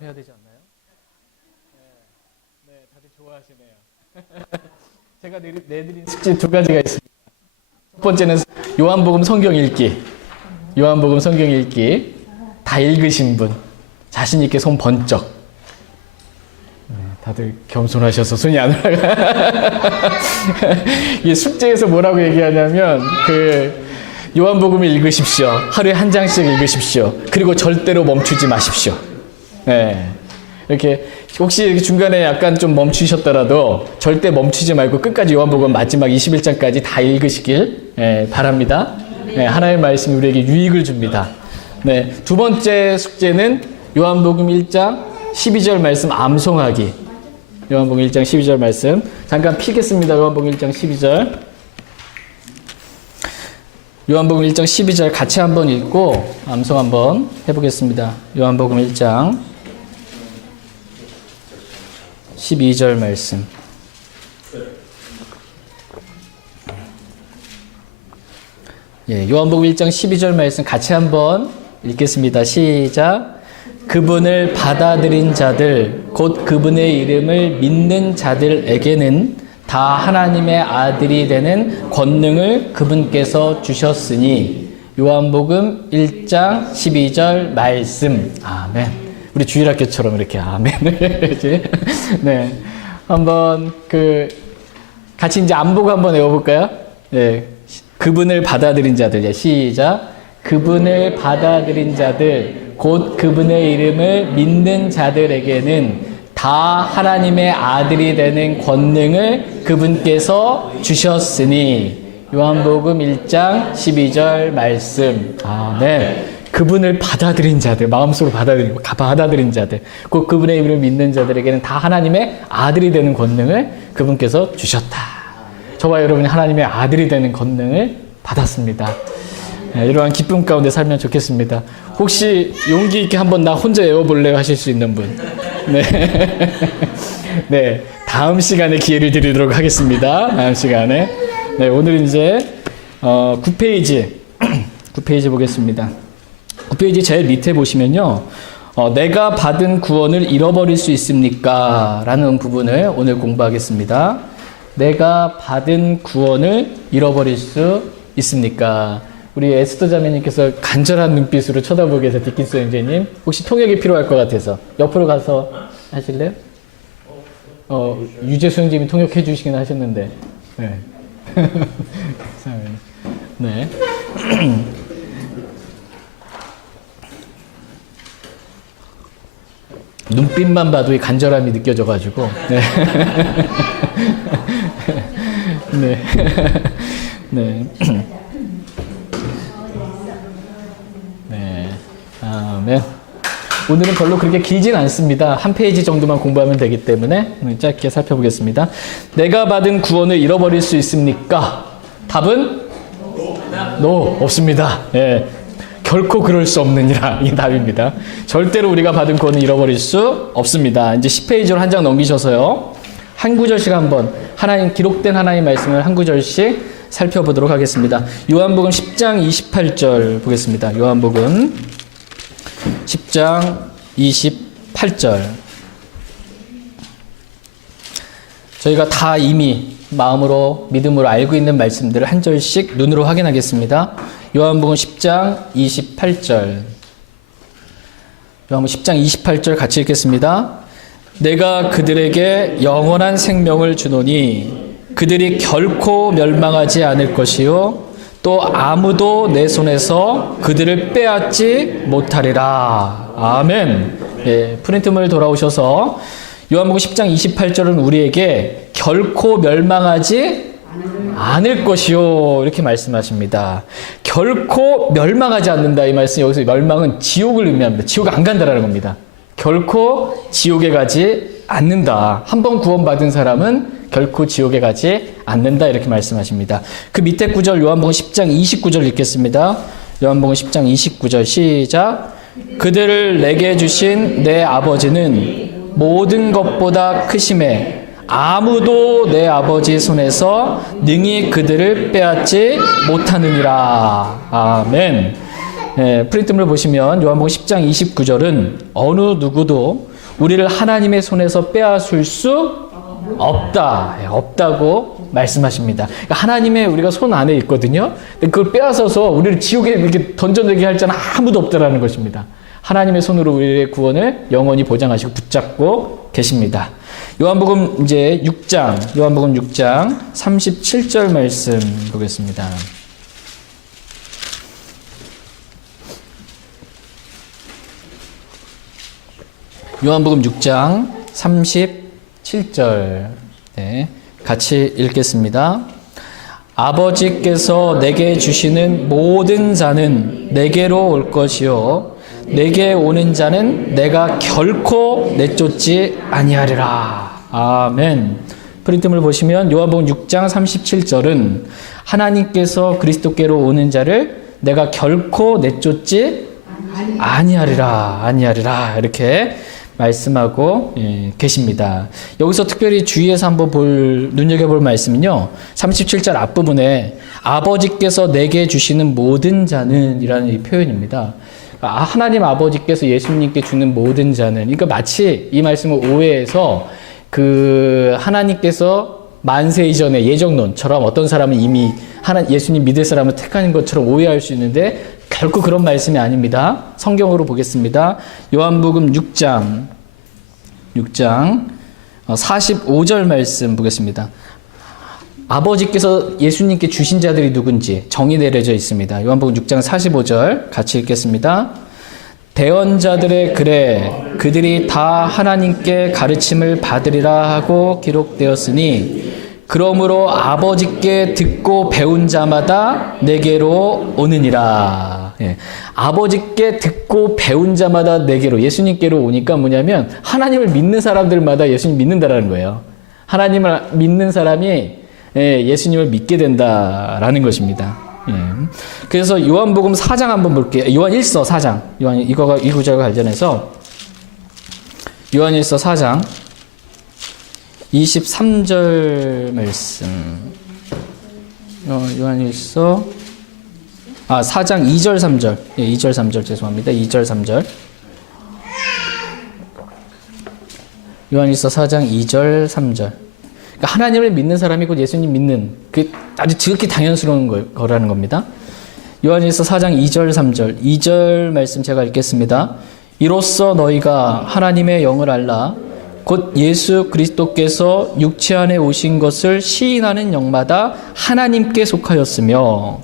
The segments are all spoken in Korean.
해야 되지 않나요? 네, 다들 좋아하시네요. 제가 내드린 숙제 두 가지가 있습니다. 첫 번째는 요한복음 성경 읽기. 요한복음 성경 읽기. 다 읽으신 분. 자신 있게 손 번쩍. 네, 다들 겸손하셔서 손이 안 올라가. 이 숙제에서 뭐라고 얘기하냐면 요한복음을 읽으십시오. 하루에 한 장씩 읽으십시오. 그리고 절대로 멈추지 마십시오. 네. 이렇게 혹시 중간에 약간 좀 멈추셨더라도 절대 멈추지 말고 끝까지 요한복음 마지막 21장까지 다 읽으시길 바랍니다. 네, 하나님의 말씀이 우리에게 유익을 줍니다. 네, 두 번째 숙제는 요한복음 1장 12절 말씀 암송하기. 요한복음 1장 12절 말씀 잠깐 피겠습니다. 요한복음 1장 12절. 요한복음 1장 12절 같이 한번 읽고 암송 한번 해보겠습니다. 요한복음 1장 12절 말씀. 예, 요한복음 1장 12절 말씀 같이 한번 읽겠습니다. 시작. 그분을 받아들인 자들, 곧 그분의 이름을 믿는 자들에게는 다 하나님의 아들이 되는 권능을 그분께서 주셨으니. 요한복음 1장 12절 말씀. 아멘. 우리 주일학교처럼 이렇게 아멘을 네, 한번 같이 이제 안보고 한번 외워볼까요? 네, 그분을 받아들인 자들. 시작. 그분을 받아들인 자들, 곧 그분의 이름을 믿는 자들에게는 다 하나님의 아들이 되는 권능을 그분께서 주셨으니. 요한복음 1장 12절 말씀. 아멘. 그분을 받아들인 자들, 마음속으로 받아들인 자들, 곧 그분의 이름을 믿는 자들에게는 다 하나님의 아들이 되는 권능을 그분께서 주셨다. 저와 여러분이 하나님의 아들이 되는 권능을 받았습니다. 네, 이러한 기쁨 가운데 살면 좋겠습니다. 혹시 용기 있게 한번 나 혼자 외워볼래요 하실 수 있는 분? 네. 네, 다음 시간에 기회를 드리도록 하겠습니다. 다음 시간에. 네, 오늘은 이제 9페이지 9페이지 보겠습니다. 9페이지 제일 밑에 보시면요. 내가 받은 구원을 잃어버릴 수 있습니까? 라는 부분을 오늘 공부하겠습니다. 내가 받은 구원을 잃어버릴 수 있습니까? 우리 에스더 자매님께서 간절한 눈빛으로 쳐다보게 해서 디킨스 형제님 혹시 통역이 필요할 것 같아서 옆으로 가서 하실래요? 유재수 형제님이 통역해 주시긴 하셨는데 네. 네. 눈빛만 봐도 이 간절함이 느껴져가지고 네. 네. 네. 네. 아멘. 오늘은 별로 그렇게 길진 않습니다. 한 페이지 정도만 공부하면 되기 때문에 짧게 살펴보겠습니다. 내가 받은 구원을 잃어버릴 수 있습니까? 답은 No, 없습니다. 예. 결코 그럴 수 없느니라. 이게 답입니다. 절대로 우리가 받은 구원을 잃어버릴 수 없습니다. 이제 10페이지로 한 장 넘기셔서요. 한 구절씩 한번 기록된 하나님의 말씀을 한 구절씩 살펴보도록 하겠습니다. 요한복음 10장 28절 보겠습니다. 요한복음 10장 28절. 저희가 다 이미 마음으로 믿음으로 알고 있는 말씀들을 한 절씩 눈으로 확인하겠습니다. 요한복음 10장 28절. 요한복음 10장 28절 같이 읽겠습니다. 내가 그들에게 영원한 생명을 주노니 그들이 결코 멸망하지 않을 것이요 또 아무도 내 손에서 그들을 빼앗지 못하리라. 아멘. 예, 프린트물 돌아오셔서 요한복음 10장 28절은 우리에게 결코 멸망하지 않을 것이요 이렇게 말씀하십니다. 결코 멸망하지 않는다 이 말씀. 여기서 멸망은 지옥을 의미합니다. 지옥 안 간다라는 겁니다. 결코 지옥에 가지 않는다. 한 번 구원받은 사람은 결코 지옥에 가지 않는다 이렇게 말씀하십니다. 그 밑에 구절 요한복음 10장 29절 읽겠습니다. 요한복음 10장 29절 시작. 그들을 내게 주신 내 아버지는 모든 것보다 크심에 아무도 내 아버지 손에서 능히 그들을 빼앗지 못하느니라. 아멘. 네, 프린트물 보시면 요한복음 10장 29절은 어느 누구도 우리를 하나님의 손에서 빼앗을 수 없다. 없다고 말씀하십니다. 그러니까 하나님의 우리가 손 안에 있거든요. 근데 그걸 빼앗아서 우리를 지옥에 이렇게 던져내게 할 자는 아무도 없다라는 것입니다. 하나님의 손으로 우리의 구원을 영원히 보장하시고 붙잡고 계십니다. 요한복음 이제 6장, 요한복음 6장 37절 말씀 보겠습니다. 요한복음 6장 37절 네, 같이 읽겠습니다. 아버지께서 내게 주시는 모든 자는 내게로 올 것이요 내게 오는 자는 내가 결코 내쫓지 아니하리라. 아멘. 프린트물 보시면 요한복음 6장 37절은 하나님께서 그리스도께로 오는 자를 내가 결코 내쫓지 아니하리라 이렇게 말씀하고 계십니다. 여기서 특별히 주의해서 한번 눈여겨볼 말씀은요. 37절 앞부분에 아버지께서 내게 주시는 모든 자는 이라는 이 표현입니다. 하나님 아버지께서 예수님께 주는 모든 자는, 그러니까 마치 이 말씀을 오해해서 하나님께서 만세 이전의 예정론처럼 어떤 사람은 이미 예수님 믿을 사람을 택하는 것처럼 오해할 수 있는데 결코 그런 말씀이 아닙니다. 성경으로 보겠습니다. 요한복음 6장 45절 말씀 보겠습니다. 아버지께서 예수님께 주신 자들이 누군지 정의 내려져 있습니다. 요한복음 6장 45절 같이 읽겠습니다. 대언자들의 글에 그들이 다 하나님께 가르침을 받으리라 하고 기록되었으니 그러므로 아버지께 듣고 배운 자마다 내게로 오느니라. 예. 아버지께 듣고 배운 자마다 내게로, 예수님께로 오니까 뭐냐면 하나님을 믿는 사람들마다 예수님 믿는다라는 거예요. 하나님을 믿는 사람이 예수님을 믿게 된다라는 것입니다. 예. 그래서 요한복음 4장 한번 볼게요. 요한 1서 4장. 이 구절과 관련해서 요한 1서 4장 23절 말씀. 요한 1서 4장 2절 3절. 예, 2절 3절 죄송합니다. 2절 3절. 요한 1서 4장 2절 3절. 그러니까 하나님을 믿는 사람이 곧 예수님 믿는 그 아주 지극히 당연스러운 거라는 겁니다. 요한일서 4장 2절 3절 2절 말씀 제가 읽겠습니다. 이로써 너희가 하나님의 영을 알라 곧 예수 그리스도께서 육체 안에 오신 것을 시인하는 영마다 하나님께 속하였으며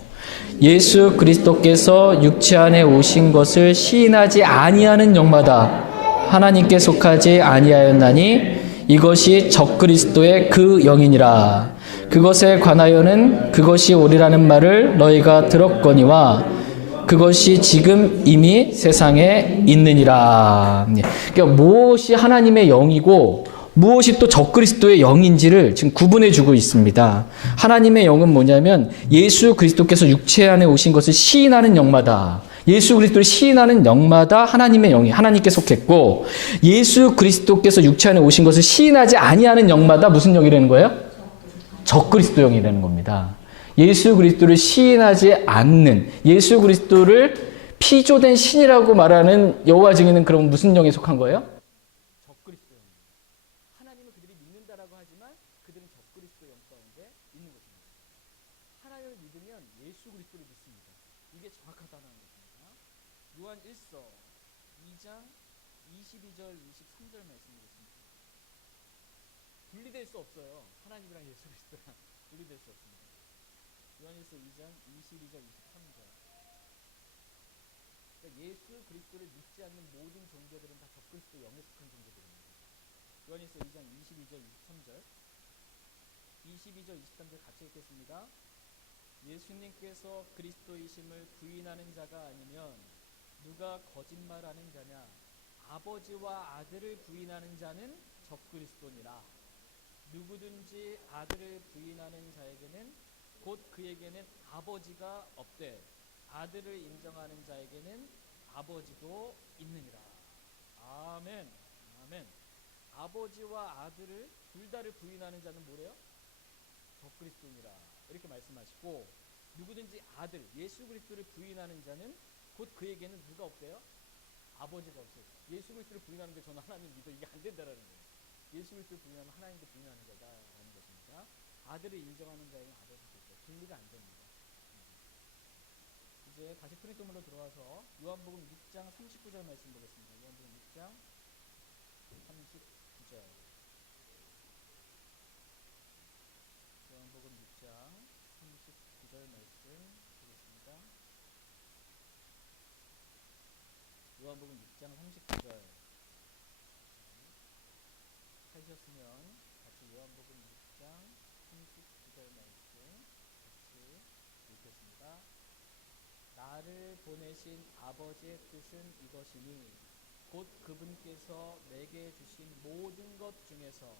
예수 그리스도께서 육체 안에 오신 것을 시인하지 아니하는 영마다 하나님께 속하지 아니하였나니 이것이 적그리스도의 그 영이니라. 그것에 관하여는 그것이 오리라는 말을 너희가 들었거니와 그것이 지금 이미 세상에 있느니라. 그러니까 무엇이 하나님의 영이고 무엇이 또 적그리스도의 영인지를 지금 구분해 주고 있습니다. 하나님의 영은 뭐냐면 예수 그리스도께서 육체 안에 오신 것을 시인하는 영마다, 예수 그리스도를 시인하는 영마다 하나님의 영이 하나님께 속했고, 예수 그리스도께서 육체 안에 오신 것을 시인하지 아니하는 영마다 무슨 영이라는 거예요? 적그리스도 영이라는 겁니다. 예수 그리스도를 시인하지 않는, 예수 그리스도를 피조된 신이라고 말하는 여호와 증인은 그럼 무슨 영에 속한 거예요? 적그리스도 영입니다. 하나님을 그들이 믿는다라고 하지만 그들은 적그리스도 영 가운데 있는 것입니다. 하나님을 믿으면 예수 그리스도를 믿습니다. 이게 정확하다는 것입니다. 요한 1서 2장 22절 23절 말씀드렸습니다. 분리될 수 없어요. 하나님이랑 예수 그리스도랑 분리될 수 없습니다. 요한일서 2장 22절 23절. 그러니까 예수 그리스도를 믿지 않는 모든 종교들은 다 적그리스도 영에 속한 종교들입니다. 요한일서 2장 22절 23절 22절 23절 같이 읽겠습니다. 예수님께서 그리스도이심을 부인하는 자가 아니면 누가 거짓말하는 자냐? 아버지와 아들을 부인하는 자는 적그리스도니라. 누구든지 아들을 부인하는 자에게는 곧 그에게는 아버지가 없되 아들을 인정하는 자에게는 아버지도 있느니라. 아멘. 아멘. 아버지와 아들을 둘 다를 부인하는 자는 뭐래요? 적그리스도니라. 이렇게 말씀하시고, 누구든지 아들, 예수 그리스도를 부인하는 자는 곧 그에게는 누가 없대요? 아버지가 없어요. 예수 그리스도를 부인하는데 저는 하나님 믿어. 이게 안 된다라는 거예요. 예수 그리스도를 부인하면 하나님도 부인하는 거다라는 것입니다. 아들을 인정하는 자에는 아버지도 있고 분리가 안 됩니다. 이제 다시 프린트물로 들어와서 요한복음 6장 39절 말씀 보겠습니다. 요한복음 6장 39절. 요한복음 6장 39절 말씀 보겠습니다. 요한복음 6장 39절. 하셨으면 같이 요한복음 6장 39절 말씀 같이 읽겠습니다. 나를 보내신 아버지의 뜻은 이것이니 곧 그분께서 내게 주신 모든 것 중에서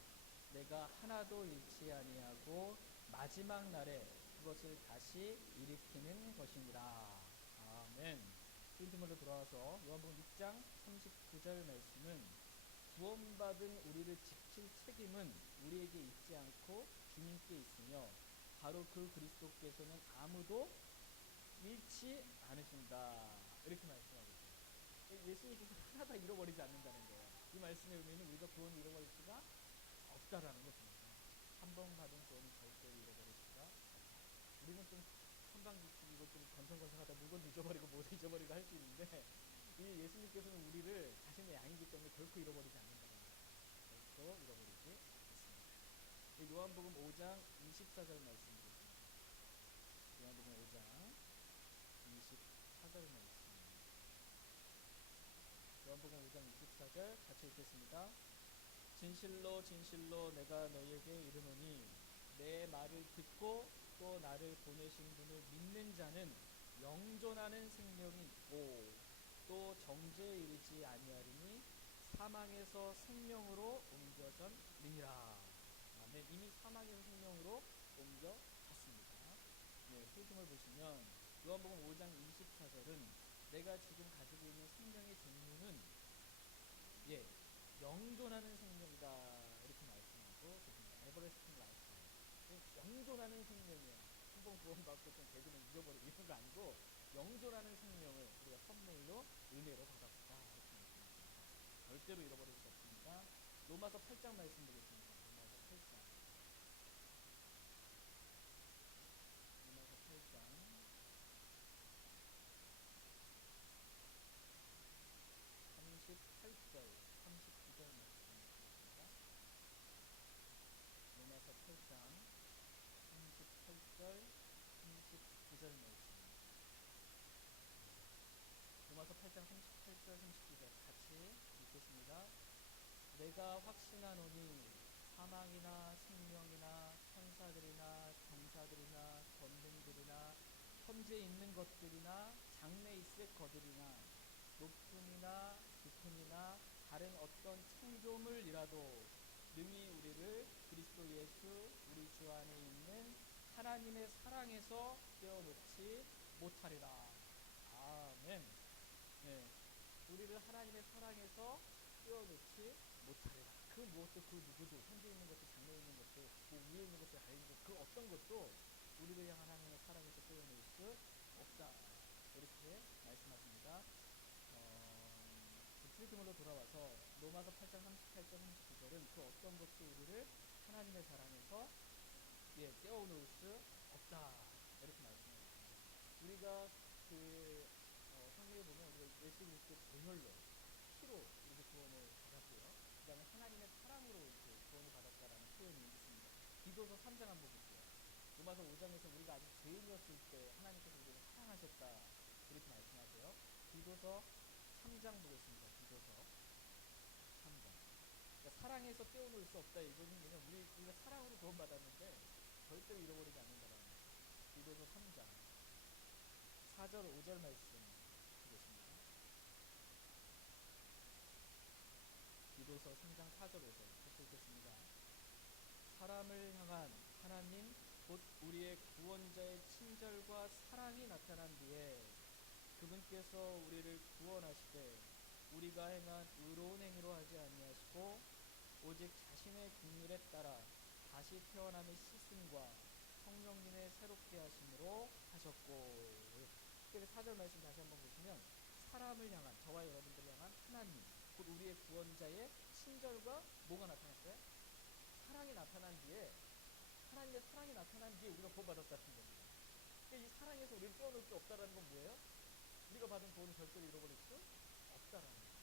내가 하나도 잃지 아니하고 마지막 날에 그것을 다시 일으키는 것이니라. 아멘. 프린트물로 돌아와서 요한복음 6장 39절 말씀은 구원받은 우리를 지킬 책임은 우리에게 있지 않고 주님께 있으며 바로 그 그리스도께서는 아무도 잃지 않으신다. 이렇게 말씀하고 있어요. 예수님께서 하나 다 잃어버리지 않는다는 거예요. 이 말씀의 의미는 우리가 구원을 잃어버릴 수가 없다라는 것입니다. 한 번 받은 구원은 절대로 잃어버릴 수가 없다. 우리는 좀 선방지축이고 좀 건성건성하다 물건도 잊어버리고 뭐도 잊어버리고 할 수 있는데 이 예수님께서는 우리를 자신의 양이기 때문에 결코 잃어버리지 않는다는 거예요. 결코 잃어버리지 않습니다. 요한복음 5장 24절 말씀드립니다. 요한복음 5장 24절 말씀. 요한복음 5장 24절 같이 읽겠습니다. 진실로 진실로 내가 너희에게 이르노니 내 말을 듣고 또 나를 보내신 분을 믿는 자는 영존하는 생명이 있고 또 정죄에 이르지 아니하리니 사망에서 생명으로 옮겨졌느니라. 네, 이미 사망에서 생명으로 옮겨졌습니다. 네, 표심을 보시면 요한복음 5장 24절은 내가 지금 가지고 있는 생명의 종류는 영존하는 생명이다 이렇게 말씀하고 계십니다. 에버레스팅 라이프. 영존하는 생명이에요. 한번 구원받고 좀 되기는 잊어버리고 이런 거 아니고 영존하는 생명을 우리가 선물로 은혜로 받았다 이렇게 말씀하십니다. 절대로 잃어버릴 수 없습니다. 로마서 8장 말씀 보겠습니다. 로마서 8장 38절 39절 말씀드리겠습니다. 로마서 8장 38절 39절 말씀. 로마서 8장 38절 39절 같이 읽겠습니다. 내가 확신하노니 사망이나 생명이나 천사들이나 정사들이나 권능들이나 현재 있는 것들이나 장래 있을 것들이나 높음이나 깊음이나 다른 어떤 창조물이라도 능히 우리를 그리스도 예수 우리 주 안에 있는 하나님의 사랑에서 떼어놓지 못하리라. 아멘. 네, 우리를 하나님의 사랑에서 떼어놓지 못하리라. 그 무엇도 그 누구도 현재 있는 것도 장래 있는 것도 뭐 위에 있는 것도 아래 있는 것도 그 어떤 것도 우리를 향한 하나님의 사랑에서 떼어놓을 수 없다. 이렇게 말씀하십니다. 프리즘으로 돌아와서 로마서 8장 38절 39절은 그 어떤 것도 우리를 하나님의 사랑에서 떼어놓을 수 없다. 이렇게 말씀합니다. 우리가 성경에 보면 우리가 예수 그리스도의 보혈로 피로 이렇게 구원을 받았고요. 그 다음에 하나님의 사랑으로 이렇게 구원을 받았다라는 표현이 있습니다. 디도서 3장 한번 볼게요. 로마서 5장에서 우리가 아직 죄인이었을 때 하나님께서 우리를 사랑하셨다 그렇게 말씀하세요. 디도서 3장 보겠습니다. 디도서 3장. 그러니까 사랑에서 떼어놓을 수 없다. 이거는 그냥 우리가 사랑으로 구원받았는데 절대로 잃어버리지 않는다라는 거예요. 디도서 3장 4절 5절 말씀 보겠습니다. 디도서 3장 4절 5절 같이 읽겠습니다. 사람을 향한 하나님 곧 우리의 구원자의 친절과 사랑이 나타난 뒤에 그분께서 우리를 구원하시되 우리가 행한 의로운 행위로 하지 아니하시고 오직 자신의 긍휼에 따라 다시 태어남의 씻음과 성령님의 새롭게 하심으로 하셨고. 그래서 4절 말씀 다시 한번 보시면 사람을 향한 저와 여러분들을 향한 나타난 하나님, 곧 우리의 구원자의 친절과 뭐가 나타났어요? 사랑이 나타난 뒤에, 하나님의 사랑이 나타난 뒤에 우리가 구원받았다는 겁니다. 그러니까 이 사랑에서 우리를 떼어놓을 수 없다는 건 뭐예요? 우리가 받은 구원은 절대로 잃어버릴 수 없다라는 거예요.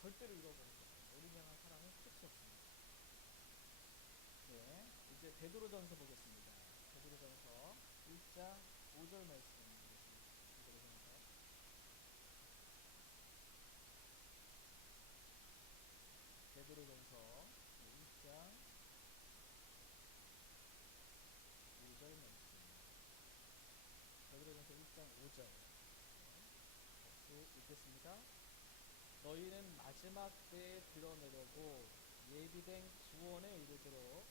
절대로 잃어버릴 수 없습니다. 우리 향한 사랑은 끝이 없습니다. 네, 이제 베드로전서 보겠습니다. 베드로전서 1장 5절 말씀 보겠습니다. 베드로전서 1장 5절 말씀. 베드로전서 1장 5절. 같이 읽겠습니다. 너희는 마지막 때에 드러내려고 예비된 구원에 이르도록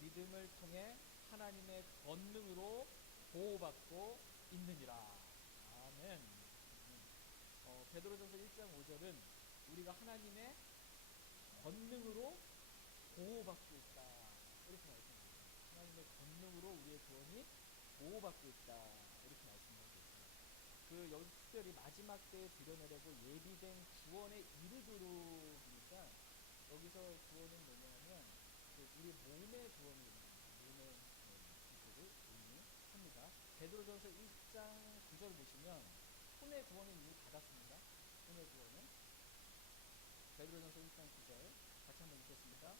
믿음을 통해 하나님의 권능으로 보호받고 있느니라. 아멘. 베드로전서 1장 5절은 우리가 하나님의 권능으로 보호받고 있다. 이렇게 말씀합니다. 하나님의 권능으로 우리의 구원이 보호받고 있다. 이렇게 말씀하고 있습니다. 여기서 특별히 마지막 때에 드러내려고 예비된 구원에 이르도록이니까 여기서 구원은 뭐냐면 우리 몸의 구원입니다. 몸의 구원을 의미합니다. 베드로전서 1장 9절 보시면 혼의 구원은 이미 받았습니다. 혼의 구원은 베드로전서 1장 9절 같이 한번 읽겠습니다.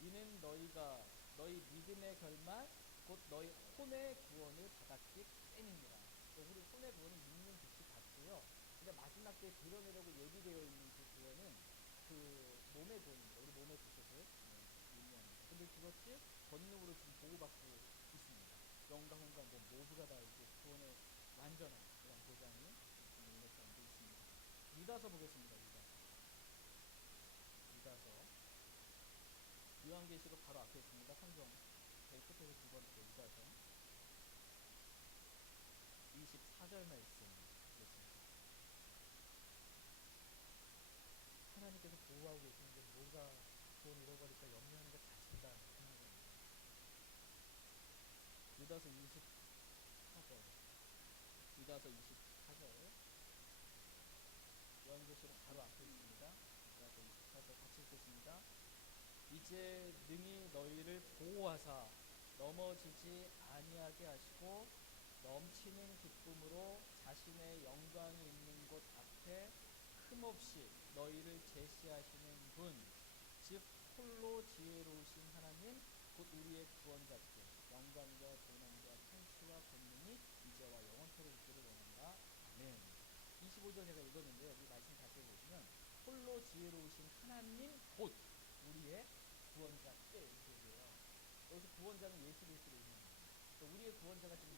이는 너희가 너희 믿음의 결말 곧 너희 혼의 구원을 받았기 때문이라. 우리 혼의 구원은 믿는 빛이 받고요. 근데 마지막 때에 드러내려고 예비되어 있는 그 구원은 그 몸의 구원입니다. 우리 몸의 빛을 의미합니다. 근데 그것이 권능으로 지금 보호받고 있습니다. 영과 혼과 모두가 다 이제 구원의 완전한 그런 보장이 있는 가운데 있습니다. 유다서 보겠습니다. 유다서 요한계시록 바로 앞에 있습니다. 성경 제일 끝에서 두 번째 유다서 24절 말씀 보겠습니다. 하나님께서 보호하고 계시는데 뭐가 구원 잃어버릴까 염려하는 것 자체가 하나입니다. 유다서 24절 유다서 24절 요한계시록 바로 앞에 있습니다. 유다서 24절 같이 읽겠습니다. 이제 능히 너희를 보호하사 넘어지지 아니하게 하시고 넘치는 기쁨으로 자신의 영광이 있는 곳 앞에 흠없이 너희를 제시하시는 분, 즉 홀로 지혜로우신 하나님 곧 우리의 구원자께 영광과 권능과 천수와 권능이 이제와 영원토록 있기를 원한다. 아멘. 25절 제가 읽었는데 여기 말씀 자세히 보시면 홀로 지혜로우신 하나님 곧 우리의 구원자께 이르게요. 여기서 구원자는 예수 그리스도를 의미합니다. 우리의 구원자가 지금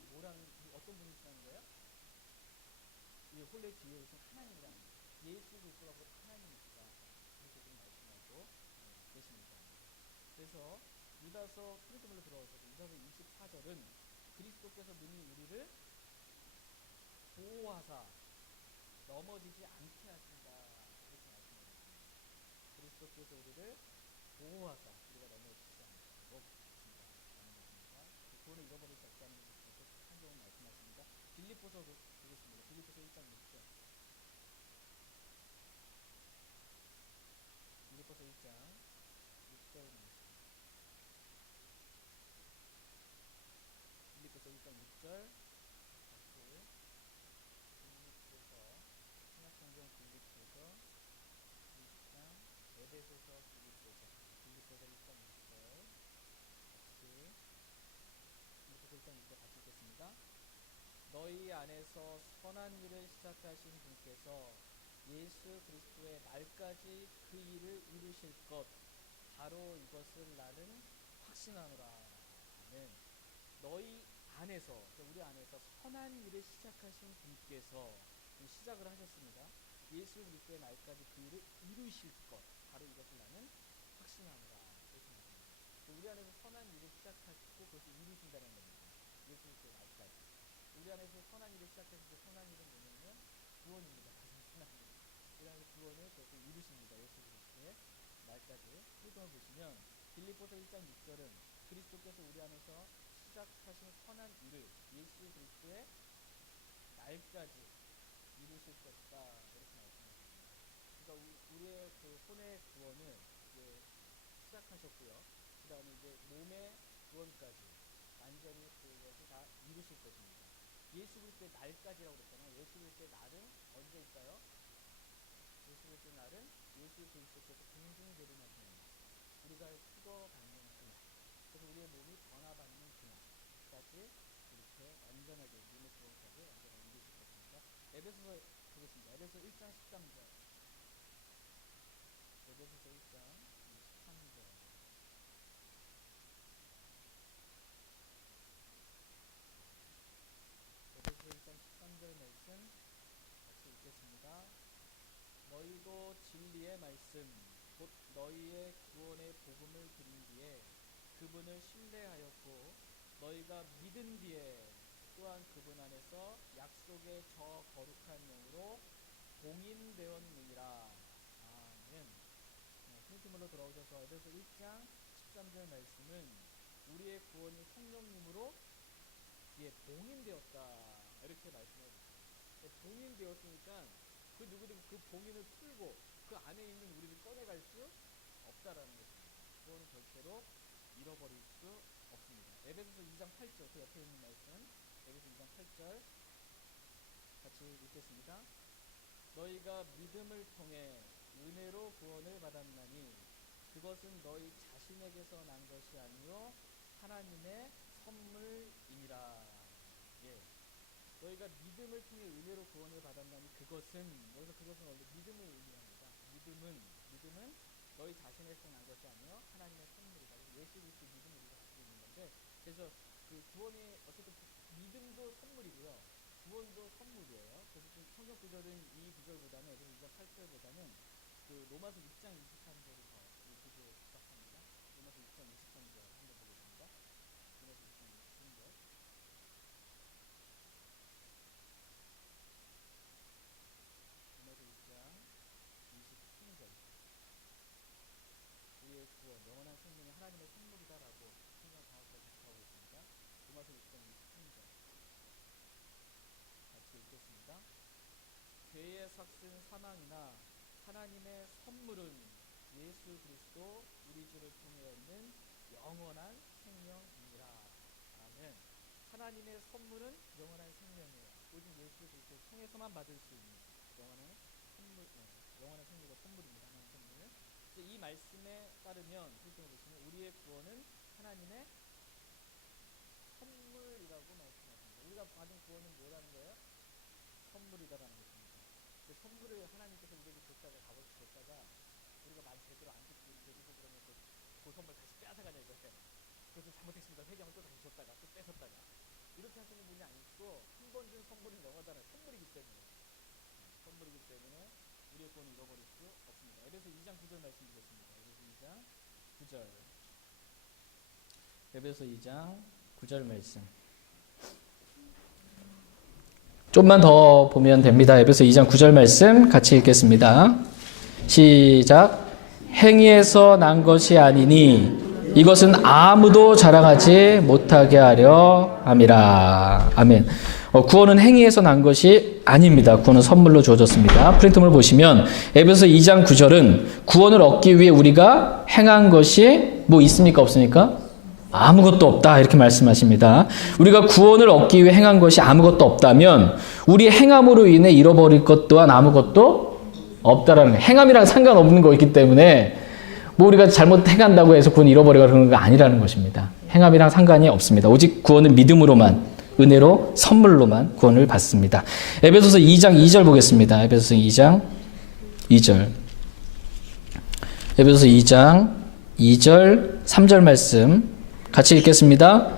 어떤 분이시라는 거예요? 이 홀로 지혜로우신 하나님이라는 거예요. 예수 그리스도가 곧 하나님이시다. 이렇게 지금 말씀하고 계십니다. 그래서 유다서 프린트물로 들어가서 유다서 24절은 그리스도께서 능히 우리를 보호하사 넘어지지 않게 하신다. 이렇게 말씀하셨습니다. 그리스도께서 우리를 보호하사 우리가 넘어지지 않도록 하신다. 라는 것입니다. 구원을 잃어버릴 수 없다는 것을 한경은 말씀하십니다. 빌립보서 보겠습니다. 빌립보서 1장 6절. 빌립보서 1장 6절 말씀. 빌립보서 1장 6절 같이 빌립보서 신약성경 빌립보서 1장 에베소서 빌립보서 1장 6절 같이 빌립보서 1장 6절 같이 읽겠습니다. 너희 안에서 선한 일을 시작하신 분께서 예수 그리스도의 날까지 그 일을 이루실 것 바로 이것을 나는 확신하노라. 아멘. 너희 안에서 우리 안에서 선한 일을 시작하신 분께서 시작을 하셨습니다. 예수 그리스도의 날까지 그 일을 이루실 것 바로 이것을 나는 확신하노라. 이렇게 말합니다. 우리 안에서 선한 일을 시작하시고 그것을 이루신다는 겁니다. 예수 그리스도의 날까지. 우리 안에서 선한 일을 시작하신 그 선한 일은 뭐냐면 구원입니다. 우리 안에서 구원을 그것을 이루십니다. 예수 그리스도의 날까지. 성경을 보시면 빌립보서 1장 6절은 그리스도께서 우리 안에서 시작하신 선한 일을 예수 그리스도의 날까지 이루실 것이다. 이렇게 말씀하십니다. 그러니까 우리의 그 혼의 구원은 이제 시작하셨고요. 그 다음에 이제 몸의 구원까지 완전히 그것을 다 이루실 것입니다. 예수 그리스도의 날까지라고 그랬잖아요. 예수 그리스도의 날은 언제일까요? 예수 그리스도의 날은 예수 그리스도께서 공중 재림하시는 날, 우리가 죽어받는 그날, 그래서 우리의 몸이 변화받는 그날까지 이렇게 완전하게 몸의 구원까지 완전하게 이루실 것입니다. 에베소서 보겠습니다. 에베소 1장 13절. 에베소서 1장 13절. 에베소 1장 13절 말씀 같이 읽겠습니다. 너희도 진리의 말씀 곧 너희의 구원의 복음을 들은 뒤에 그분을 신뢰하였고 너희가 믿은 뒤에 또한 그분 안에서 약속의 저 거룩한 영으로 봉인되었느니라. 아멘. 프린트물로 돌아오셔서 에베소 1장 13절 말씀은 우리의 구원이 성령님으로 봉인되었다 이렇게 말씀하고 있어요. 봉인되었으니까 그 누구든 그 봉인을 풀고 그 안에 있는 우리를 꺼내갈 수 없다라는 것입니다. 구원은 절대로 잃어버릴 수 없습니다. 에베소서 2장 8절 그 옆에 있는 말씀 에베소 2장 8절 같이 읽겠습니다. 너희가 믿음을 통해 은혜로 구원을 받았나니 그것은 너희 자신에게서 난 것이 아니요 하나님의 선물이니라. 예. 너희가 믿음을 통해 은혜로 구원을 받았나니 그것은 여기서 그것은 원래 믿음을 의미합니다. 믿음은 너희 자신에서 난 것이 아니요 하나님의 선물이다. 예수 그리스도의 믿음을 우리가 가지고 있는 건데 그래서 그 구원이 어쨌든 믿음도 선물이고요. 구원도 선물이에요. 그래서 좀 성경 구절은 이 구절보다는 에베소 2장 8절보다는 그 로마서 6장 23절이 더 이 구절에 부탁합니다. 로마서 6장 23절 한번 보겠습니다. 로마서 6장 23절. 로마서 6장 23절. 우리의 구원, 영원한 생명이 하나님의 선물이다라고 성경 정확하게 기록하고 있습니다. 로마서 6장 23절. 같이 읽겠습니다. 죄의 삭은 사망이나 하나님의 선물은 예수 그리스도 우리 주를 통해 얻는 영원한 생명이니라. 아멘. 하나님의 선물은 영원한 생명이에요. 오직 예수 그리스도를 통해서만 받을 수 있는 영원한 선물, 영원한 생명과 선물입니다. 하나님의 선물은. 이 말씀에 따르면 그렇게 보시면 우리의 구원은 하나님의 선물이라고 말씀하십니다. 우리가 받은 구원은 뭐라는 거예요? 선물이다라는 것입니다. 선물을 하나님께서 우리에게 줬다가 우리가 말 제대로 안 듣고 되고 그러면 그 선물 다시 빼앗아가냐 이거예요. 그것을 잘못했습니다. 회개하면 또 다시 줬다가 또 뺏었다가 이렇게 하시는 분이 아니고 한 번 준 선물은 영원하다는 선물이기 때문에 우리의 구원을 잃어버릴 수 없습니다. 에베소 2장 9절 말씀 드리겠습니다. 에베소 2장 9절 말씀. 좀만 더 보면 됩니다. 에베소 2장 9절 말씀 같이 읽겠습니다. 시작. 행위에서 난 것이 아니니 이것은 아무도 자랑하지 못하게 하려 함이라. 아멘. 구원은 행위에서 난 것이 아닙니다. 구원은 선물로 주어졌습니다. 프린트물 보시면 에베소 2장 9절은 구원을 얻기 위해 우리가 행한 것이 뭐 있습니까? 없습니까? 아무것도 없다 이렇게 말씀하십니다. 우리가 구원을 얻기 위해 행한 것이 아무것도 없다면 우리의 행함으로 인해 잃어버릴 것 또한 아무것도 없다라는 거예요. 행함이랑 상관없는 거기 때문에 뭐 우리가 잘못 행한다고 해서 구원 잃어버리거나 그런 거 아니라는 것입니다. 행함이랑 상관이 없습니다. 오직 구원은 믿음으로만 은혜로 선물로만 구원을 받습니다. 에베소서 2장 2절 보겠습니다. 에베소서 2장 2절. 에베소서 2장 2절 3절 말씀 같이 읽겠습니다.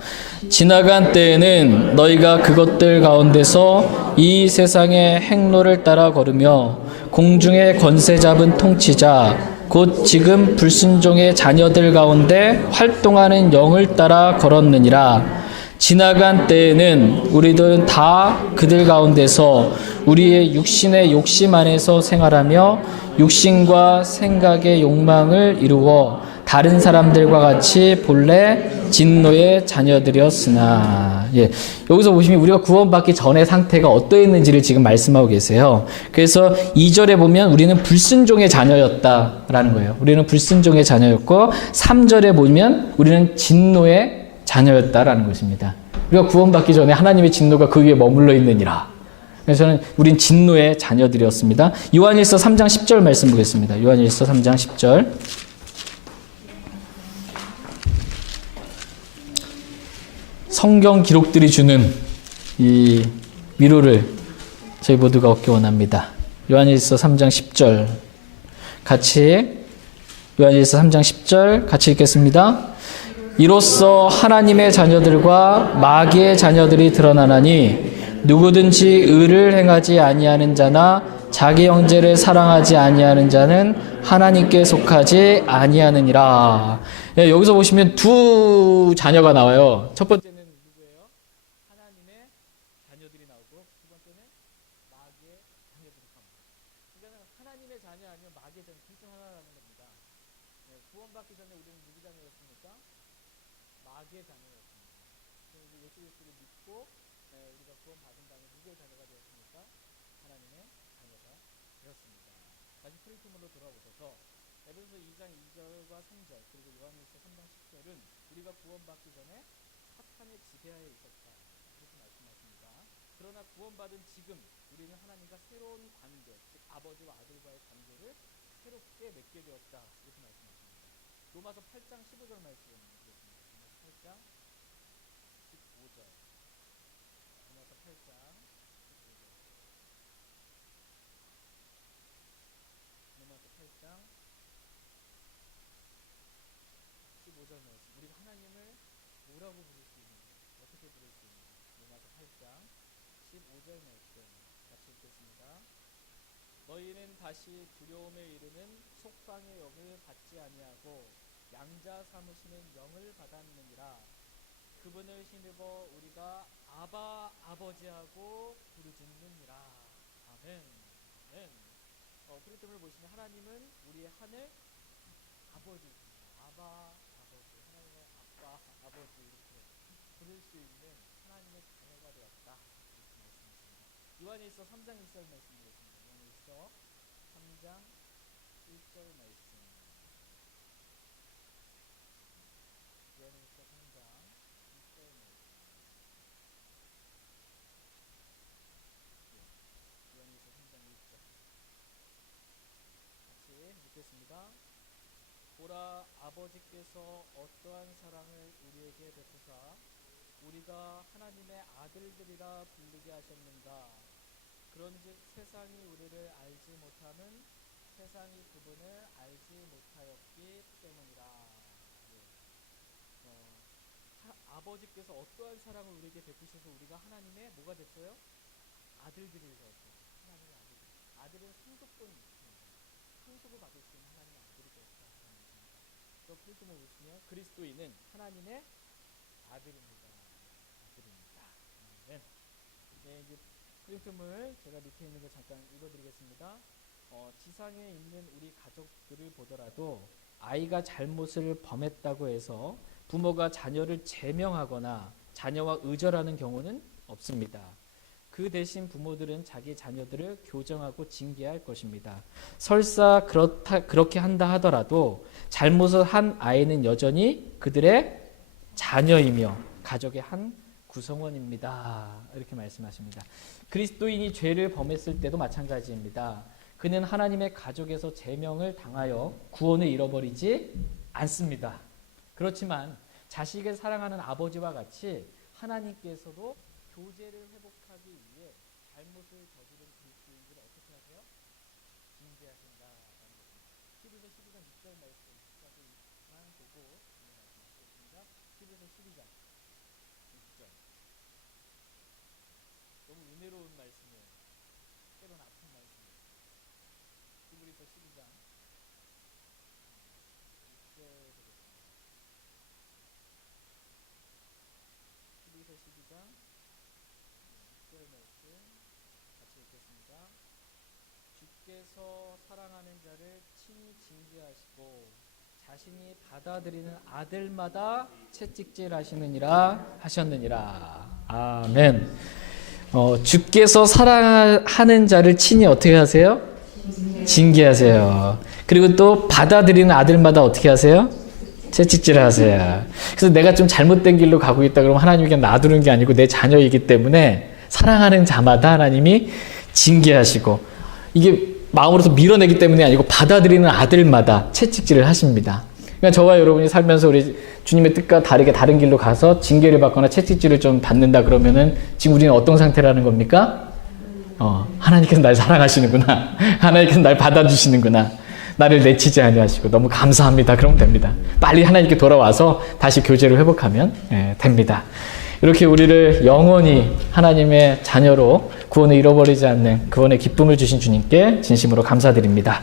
지나간 때에는 너희가 그것들 가운데서 이 세상의 행로를 따라 걸으며 공중의 권세 잡은 통치자 곧 지금 불순종의 자녀들 가운데 활동하는 영을 따라 걸었느니라. 지나간 때에는 우리들은 다 그들 가운데서 우리의 육신의 욕심 안에서 생활하며 육신과 생각의 욕망을 이루어 다른 사람들과 같이 본래 진노의 자녀들이었으나. 예. 여기서 보시면 우리가 구원받기 전의 상태가 어떠했는지를 지금 말씀하고 계세요. 그래서 2절에 보면 우리는 불순종의 자녀였다라는 거예요. 우리는 불순종의 자녀였고 3절에 보면 우리는 진노의 자녀였다라는 것입니다. 우리가 구원받기 전에 하나님의 진노가 그 위에 머물러 있느니라. 그래서 저는 우린 진노의 자녀들이었습니다. 요한일서 3장 10절 말씀 보겠습니다. 요한일서 3장 10절. 성경 기록들이 주는 이 위로를 저희 모두가 얻기 원합니다. 요한일서 3장 10절 같이 요한일서 3장 10절 같이 읽겠습니다. 이로써 하나님의 자녀들과 마귀의 자녀들이 드러나나니 누구든지 의를 행하지 아니하는 자나 자기 형제를 사랑하지 아니하는 자는 하나님께 속하지 아니하느니라. 예, 여기서 보시면 두 자녀가 나와요. 첫 번째는 누구예요? 하나님의 자녀들이 나오고 두 번째는 마귀의 자녀들이 나옵니다. 그러니까 하나님의 자녀 아니면 마귀의 자녀 둘 중 하나라는 겁니다. 예, 구원받기 전에 우리는 누구 자녀였습니까? 마귀의 자녀였습니다. 그래서 예수 그리스도를 믿고 우리가 구원받은 다음에 누구의 자녀가 되었습니까? 하나님의 자녀가 되었습니다. 다시 프리토으로 돌아오셔서 에베소서 2장 2절과 3절 그리고 요한일서 3장 10절은 우리가 구원받기 전에 사탄의 지배하에 있었다 이렇게 말씀하십니다. 그러나 구원받은 지금 우리는 하나님과 새로운 관계, 즉 아버지와 아들과의 관계를 새롭게 맺게 되었다 이렇게 말씀하십니다. 로마서 8장 15절 말씀 보겠습니다. 로마서 8장 15절 로마서 8장 15절 로마서 8장 15절 말씀 우리가 하나님을 뭐라고 부를 수 있는지 어떻게 부를 수 있는지 로마서 8장 15절 말씀 같이 읽겠습니다. 너희는 다시 두려움에 이르는 속방의 영을 받지 아니하고 양자 삼으시는 영을 받았느니라. 그분을 힘입어 우리가 아바 아버지하고 부르짖느니라. 아멘. 아멘. 프리토를 보시면 하나님은 우리의 하늘 아버지이십니다. 아바 아버지, 하나님의 아빠 아버지 이렇게 부를 수 있는 하나님의 자녀가 되었다 이렇게 말씀하십니다. 요한일서 3장 1절 말씀드렸습니다. 요한일서 3장 1절 말씀. 요한일서 3장 1절 말씀. 요한일서 3장 1절. 같이 읽겠습니다. 보라 아버지께서 어떠한 사랑을 우리에게 베푸사 우리가 하나님의 아들들이라 부르게 하셨는가. 그런즉 세상이 우리를 알지 못함은 세상이 그분을 알지 못하였기 때문이라. 아버지께서 어떠한 사랑을 우리에게 베푸셔서 우리가 하나님의 뭐가 됐어요? 아들들이 되었어요. 하나님의 아들. 아들은 상속권 상속을 받을 수 있는 하나님의 아들이 되었다라는 것입니다. 또 필두모 보시면 그리스도인은 하나님의 아들입니다. 아들입니다. 네. 네, 이제 프린트물 제가 밑에 있는 거 잠깐 읽어드리겠습니다. 지상에 있는 우리 가족들을 보더라도 아이가 잘못을 범했다고 해서 부모가 자녀를 제명하거나 자녀와 의절하는 경우는 없습니다. 그 대신 부모들은 자기 자녀들을 교정하고 징계할 것입니다. 설사 그렇게 한다 하더라도 잘못을 한 아이는 여전히 그들의 자녀이며 가족의 한 구성원입니다. 이렇게 말씀하십니다. 그리스도인이 죄를 범했을 때도 마찬가지입니다. 그는 하나님의 가족에서 제명을 당하여 구원을 잃어버리지 않습니다. 그렇지만 자식을 사랑하는 아버지와 같이 하나님께서도 교제를 회복하기 위해 잘못을 저지른 그리스도인들을 어떻게 하세요? 징계하신다라는 것입니다. 히브리서 12장 6절 말씀까지만 보고 말씀드리겠습니다. 히브리서 12장 6절. 너무 은혜로운 말씀이에요. 때론 아픈 말씀이에요. 히브리서 12장 6절 보겠습니다. 히브리서 12장 6절 말씀 같이 읽겠습니다. 주께서 사랑하는 자를 친히 징계하시고 자신이 받아들이는 아들마다 채찍질하시느니라 하셨느니라. 아멘. 주께서 사랑하는 자를 친히 어떻게 하세요? 징계하세요. 그리고 또 받아들이는 아들마다 어떻게 하세요? 채찍질하세요. 그래서 내가 좀 잘못된 길로 가고 있다 그러면 하나님이 그냥 놔두는 게 아니고 내 자녀이기 때문에 사랑하는 자마다 하나님이 징계하시고, 이게 마음으로서 밀어내기 때문에 아니고 받아들이는 아들마다 채찍질을 하십니다. 그러니까 저와 여러분이 살면서 우리 주님의 뜻과 다르게 다른 길로 가서 징계를 받거나 채찍질을 좀 받는다 그러면은 지금 우리는 어떤 상태라는 겁니까? 하나님께서 날 사랑하시는구나. 하나님께서 날 받아주시는구나. 나를 내치지 아니하시고 너무 감사합니다. 그러면 됩니다. 빨리 하나님께 돌아와서 다시 교제를 회복하면 됩니다. 이렇게 우리를 영원히 하나님의 자녀로 구원을 잃어버리지 않는 구원의 기쁨을 주신 주님께 진심으로 감사드립니다.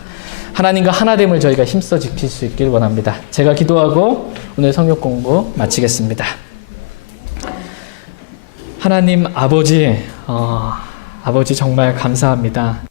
하나님과 하나됨을 저희가 힘써 지킬 수 있길 원합니다. 제가 기도하고 오늘 성경 공부 마치겠습니다. 하나님 아버지, 아버지 정말 감사합니다.